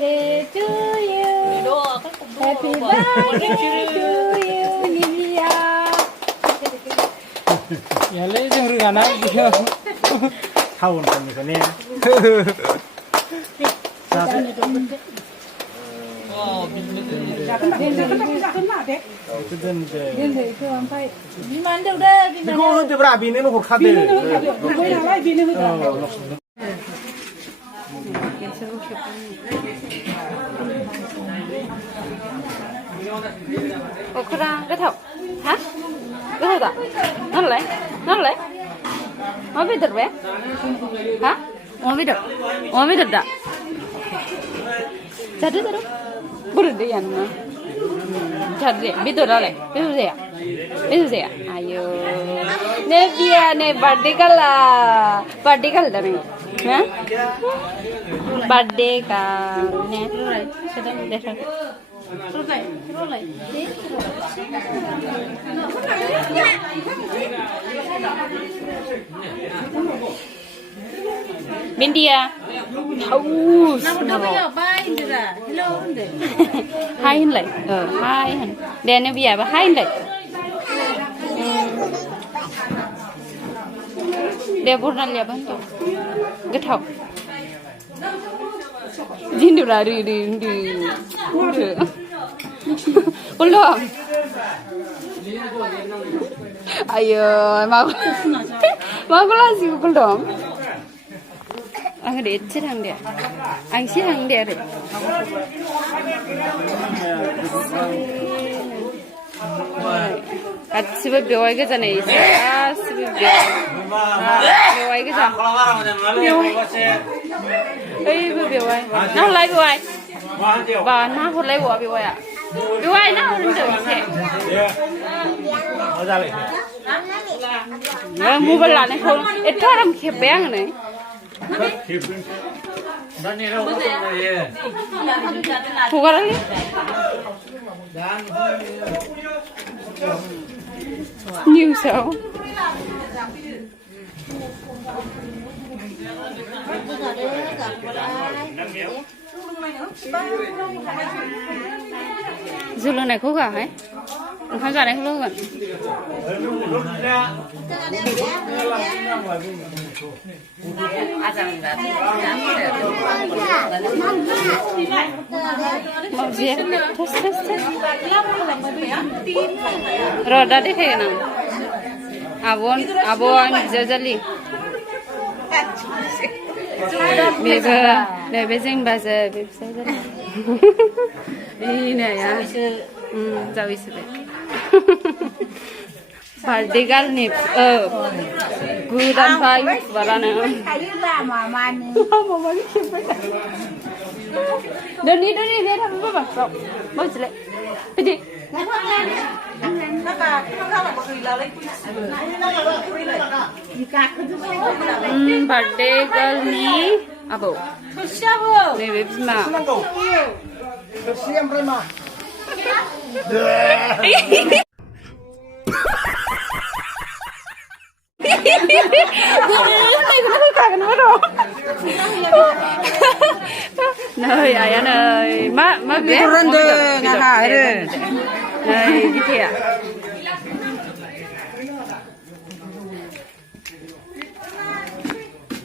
birthday to you Happy birthday to you Nivia อย่าเล่นเรื่องกันนะเข้าคนนี้คนนี้Aku tu berapa ini nak kurang deh. Kurang cái thầu hả cái thầu à nó lấy nó biết được bé hả nó biết được đã chặt đi bữa đi ăn mà chặt đi biết được rồi biết được gì à ayo ne dia ne birthday kal dah ni ha birthday kal ne sudah dah Rolai. Bindia. Haus. Nama bay indra. Hello inde. Hai hin lại. Hai hin. Đèn này bia ba hai hin lại. Để bút năn liệp hơn. Gật học. Jindu ra đi. Belum. Ayo, mau lagi belum. Ang dia cerang dia. Ang cerang dia deh. Kat sebab bewai ke sana is. Sebab bewai ke sana. Bewai. Nah lagi bewai. Bà nó hút lấy bùa bị vậy à? Bị vậy nó hút được thế. Mua bên là này không, ít thôi làm khép bé này. Thu cái đấy. Nhiều sao? Dulu này khúc à hả? Không ra đây không luôn. Mau gì? Test. Rồi đã đi thế nào? Abon jajali. Bebe zing baza bebe saja. Ini ya. Jauh sih. Birthday girl ni, gudan pai barana. Mama ni. Doni dia dah apa? Mau jelek. Pergi. Birthday girl ni apa? Ni bebs mah. Siam prima. Nơi ai ơi, má bé. Nơi gitu ya.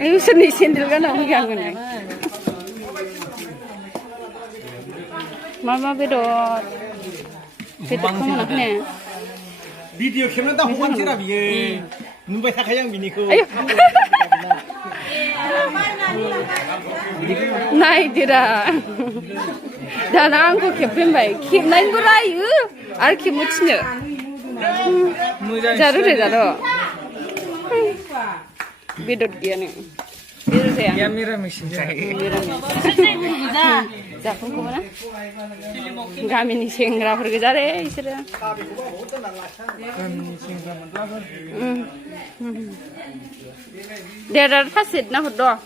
Ayo sendiri kan aku ganggu nih. Mama bedot. Bedot kamu nih. Video kamera dah hujan sih rabi. Numpai tak kayang bini ko. Ayo. Naik tidak. Dan aku kepin baik. Kip naik berayu. Ar kip mucnya. Jaru deh jaru. Bedot dia nih. Bedot saya. Ya mira mesin. Japun ko mana? Kami ni sengra pergi jare isra. Dia dah fasit na hodo.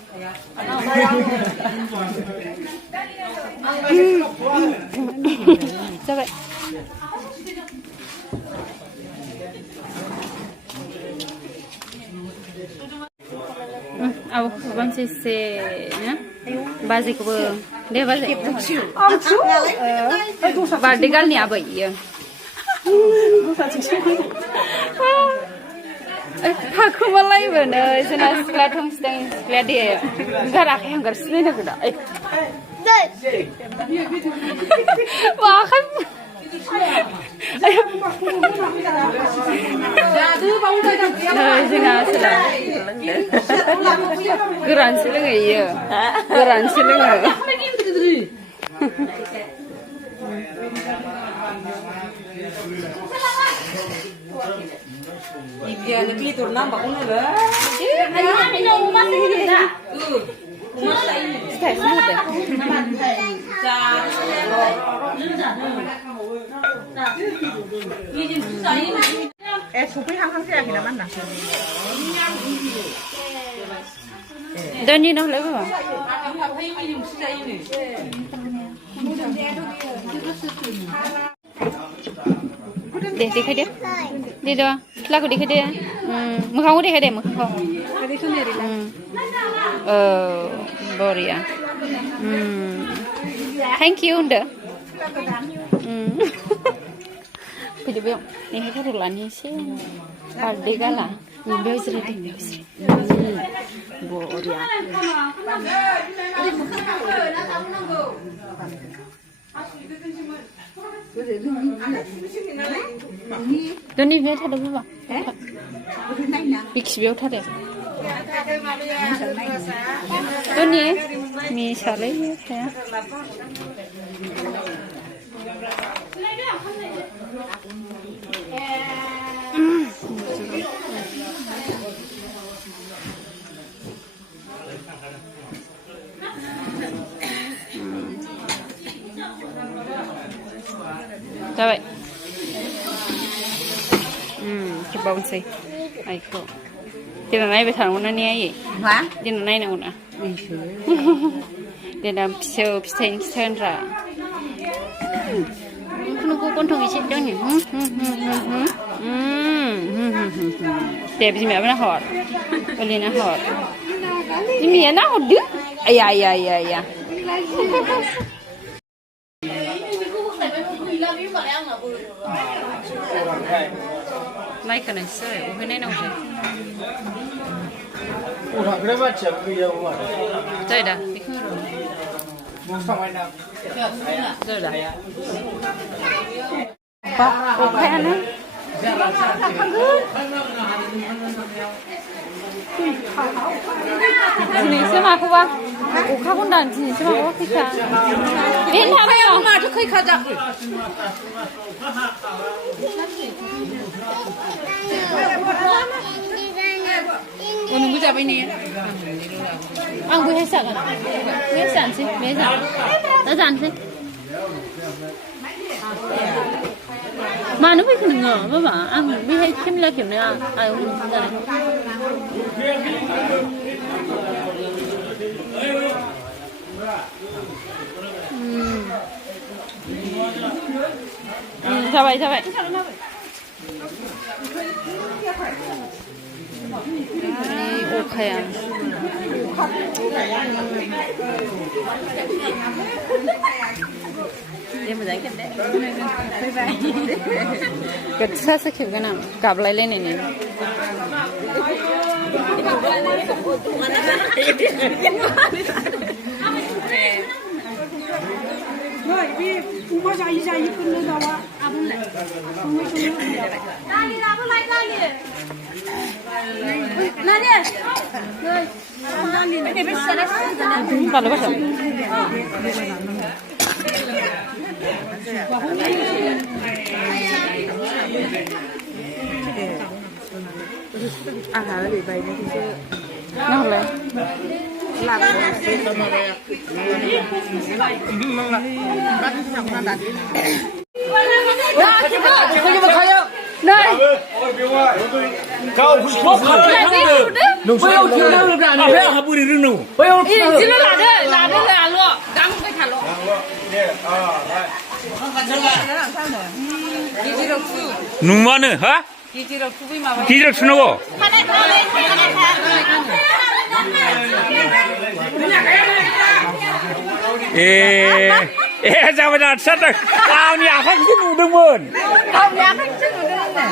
Coba. Aku bang sisi, ya? Basic ko. Day bus birthday girl नहीं आ भैया हाखौ मालाय मोनो जोंना सिख्ला थंसिदों सिख्लाया दे गाराखै हांगारसिनो नोगोदा माखाय जोंना गोरानसो लोङो इयो गोरानसो लोङो Dia lebih turun nampak pun ada. Stay smooth. Supaya hang-hang saya kena mana? Don't you know level? Deh, dekat dia. Dia doa. Lagu dekat dia. Muka dekat dia, muka. Tadi sendiri lah. Boria. Thank you, unda. Pujuk biar. Ni kita rulan ni sih. Birthday kala. Biar sering, biar sering. Boria. Doni biar thada bapa. Bix biar thada. Doni misalnya ya. Coba. Coba unsai. Aiko. Tidak naik betul mana ni ayah? Hah? Tidak naik mana? Tidak pisau pisau ra. Kau kontong isi jangan ni. Dia bisa macam mana hot? Boleh nak hot. Ini mana hot dia? Ayah. Like này sợi, cái này nào vậy? 그래 맞지 그게 뭐 저기다. 뭐 상관이나 저기다. 오케이 하나? 진이 있으면 그거 오카군단 진이 있으면 그거 피카. 괜찮아요. 엄마 저 거기 가자. 오늘 뭐 잡으니? 안 구했어. 구했어 안 지? 매사. 나도 안 지? mà nó phải khẩn ngờ với bà ăn biết hay kiếm là kiểu này à ai cũng không ra sao vậy ok à Dia mau jalan deh. Kita sakit kan? Kabel lain ini. Rồi, vì cũng có dài phân nữa đâu ạ. Kalau macam. À bị bày này chứ. Nó là Làm Đây. 가고 싶어? 왜요? 지금 앞에 하부리를 넣어. 왜요? 지금 나를 알로. 나무 그 달로. 누구만은 하? 기지럭 수너고. जाबाय दा आदसा आंनि आखाइखौसो नुदोंमोन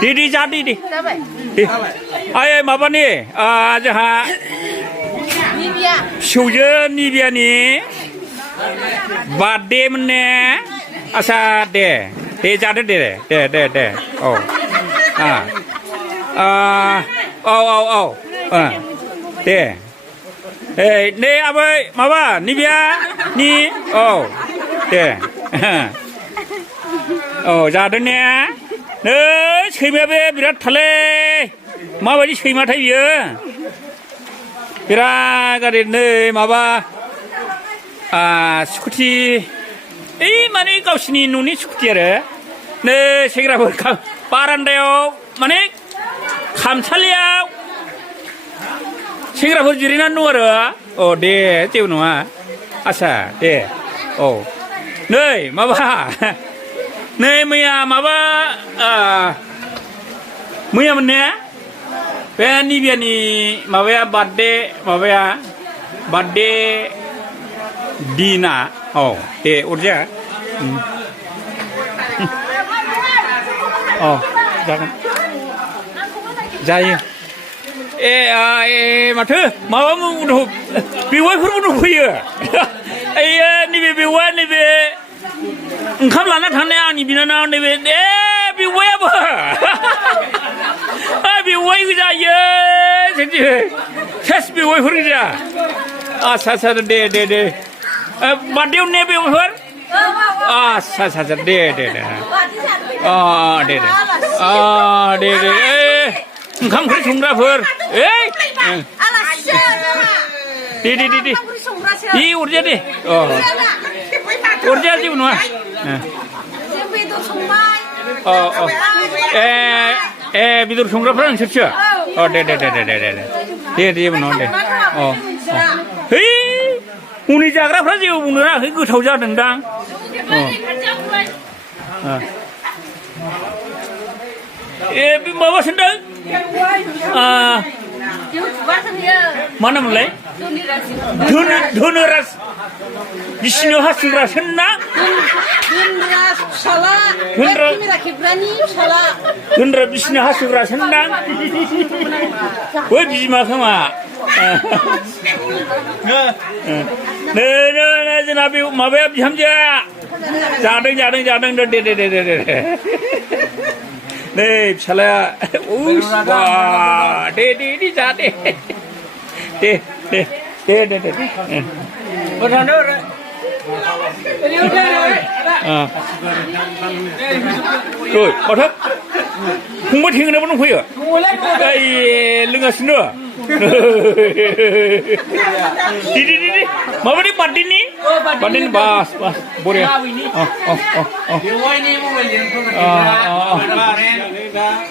दे जा दे दे ओइ माबानि जोंहा फिसौजो निबियानि birthday मोनने आसा दे जादो दे औ औ दे नै आबै माबा निबिया नि औ दे औ जादों ने नै सैमाया बे बिराद थालै माबायदि सैमाथाय बियो बिराद गाज्रि नै माबा स्कुटि ओइ माने गावसिनि न'नि स्कुटि आरो नै सेंग्राफोर बारान्दायाव माने खामसालियाव सेंग्राफोर जिरायनानै दं आरो औ दे जेबो नङा आस्सा दे औ नै माबा नै मैया माबा मैयामोन ने बे निबियानि माबाया बार्थडे दिना औ दे अरजाया औ जागोन जायो माथो माबा बेवाइफोरबो दंफैयो नैबे बेवाइ नैबे ओंखाम लाना थांनाय आंनि बिनानाव नैबे बेवाइयाबो बेवाइ गोजायो सेस बेवाइफोर गोजा आस्सा दे बार्थडेयाव ने बेवाइफोर आस्सा दे दे ओंखाम ओंख्रि संग्राफोर दे अरजाया दे अरजाया जेबो नङा बेदर संग्राफ्रा नोंसोरसो दे जेबो नङा दे है हनै जाग्राफ्रा जेबो बुंनो रोङाखै गोथाव जादोंदां माबासो होनदों मा नाममोनलाय धोनराज बिसिनियाव हासुग्रासो ना धोनराज बिसिनियाव हासुग्रासो ना बै बिमा खोमा नै जोंना बे माबाया बिहामजोआ जादों दे नै फिसालाया दे जा दे माथो फंबाय थेंगोनाबो दंफैयो लोंगासिनो दे माबायदि बार्थडेनि बास बरिया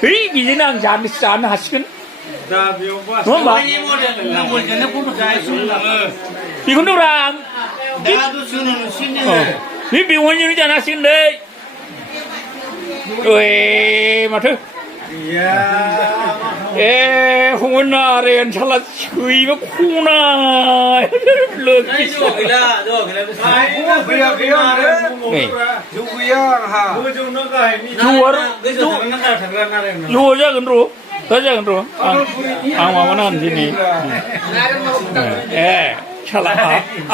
है बिजोंनो आं जानो हासिगोन नङा होमबा बेखौनोथ' रा बे बेवाइजोंनो जानो हासिगोन दै माथो फंबाय नारेन साला सैमा खना जौआ जागोन र' दा जागोन र' आं माबाना होनसै नै साला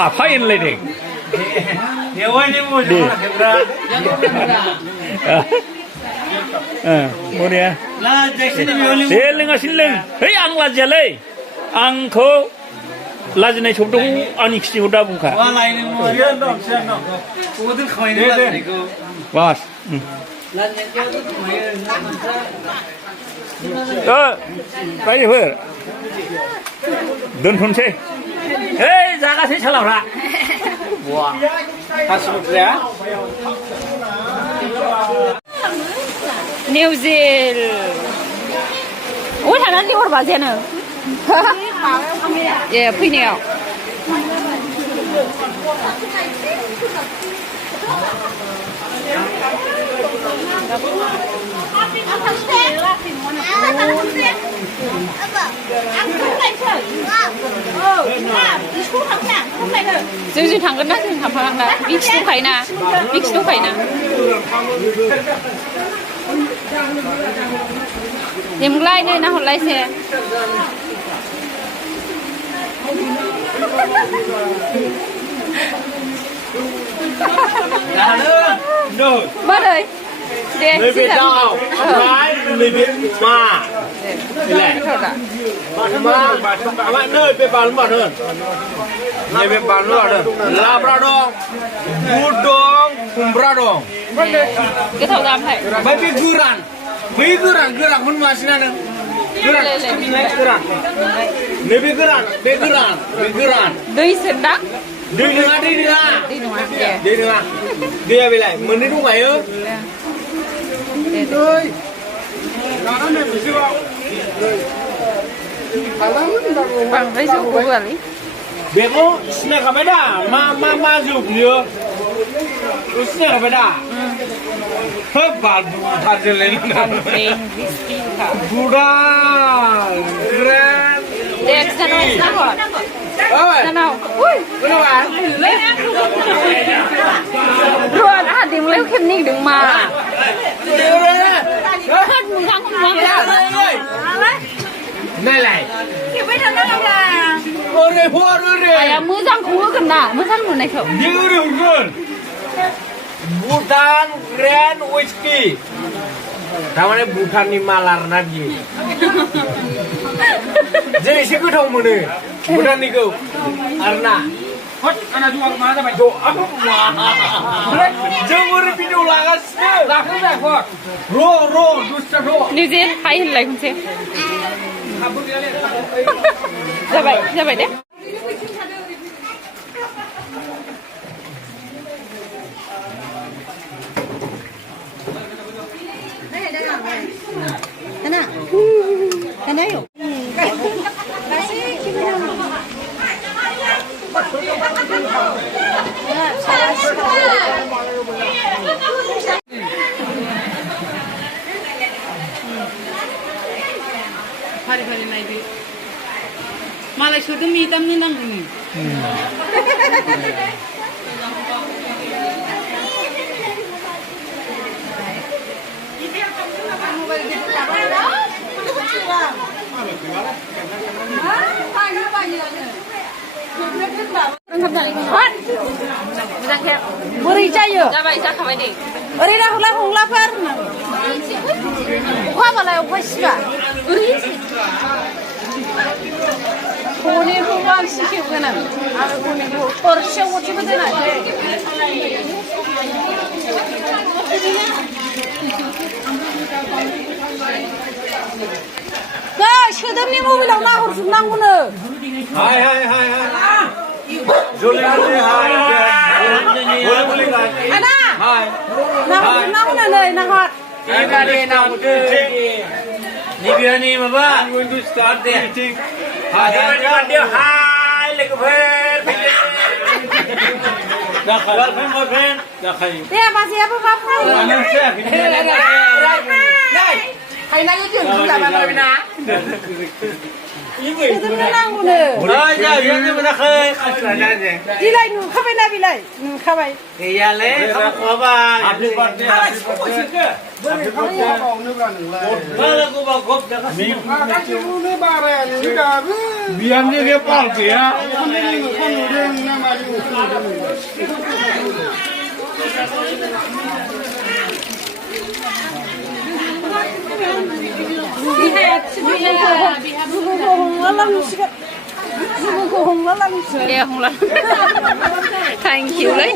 आफा होनलायदों बरिया दे लोंगासिनो लों है आं लाजियालै आंखौ लाजिनाय शब्दखौ आंनि खिथिखौ दा बुंखा बास रायजोफोर दोनथ'नोसै है जागासै सालाफ्रा हासुमुद्राया निउजिल थानानै हर बाजियानो फैनायाव जों थांगोन ना जों थांफानांगोन ना बिक्स दंखायोना बिक्स दंखायोना देमग्लाय नै नाहरलायसे मारै दे नैबे दाउ ओमफ्राय नैबे माนี่मा नैबे बानलु बाथोन नैबे बानलु बाथोन लाब्रा दं बुद दं खुमब्रा दं गोथाव जामफाय ओमफ्राय बे गोरान बै गोरानखौ नुवासैना नों गोरान गोरान नैबे गोरान बे गोरान दै सोदां दै नङा दै नङा दे दै नङा दैया बेलाय मोननै दंखायो बांद्राय जौखौ होआलै बेखौ सिनायखाबाय दा मा जौ बियो सिनायखाबाय दा होब बुथारजोंलाय बुदाल ग्रेन्ड दे खिथानाय नाहर खिथानाव र' आंहा देमग्लायाव खेबनो नागिरदों मा नायलाय ओरै हर ओरै आया मोजांखौ होगोन ना मोजां नुनायखौ नों ओरै हरगोन भुटान ग्रेन्ड उइस्कि थारमाने भुटाननि माल आरोना बियो जों एसे गोथाव मोनो भुटाननिखौ आरोना जों ओरै भिडिअ लागासिनो र' निजे हाय होनलाय खनसे जाबाय दे फारि नायदो मालाय सोदों मिदामनि नांगौनि मोजां खेब बोरै जायो जाबाय जाखाबाय दे ओरै राहुला हंलाफोर अखाबालाय अखा सिबा खनेखौ बांसिन खेबगोन आं आरो खनेखौ थरसेयाव गरसेबो दोनाखै सोदोमनि मबाइलाव नाहरजोबनांगौनो हाय जलिनानै हाय आदा नाहरजोबनांगौनो नै नाहर निबियानि माबा I'm going to start the meeting. Hi लोगोफोर welcome my friend दे बाजैयाबो मा फरायो खायनानै जों जाबाय माबिना सोदोमनो नांगौनो बिलाइ नुखाबायना बिलाइ नुखाबाय गैयालै राख'आबा happy birthday बिहामजोनि पाल गैया दे हंला थेंक इउ लै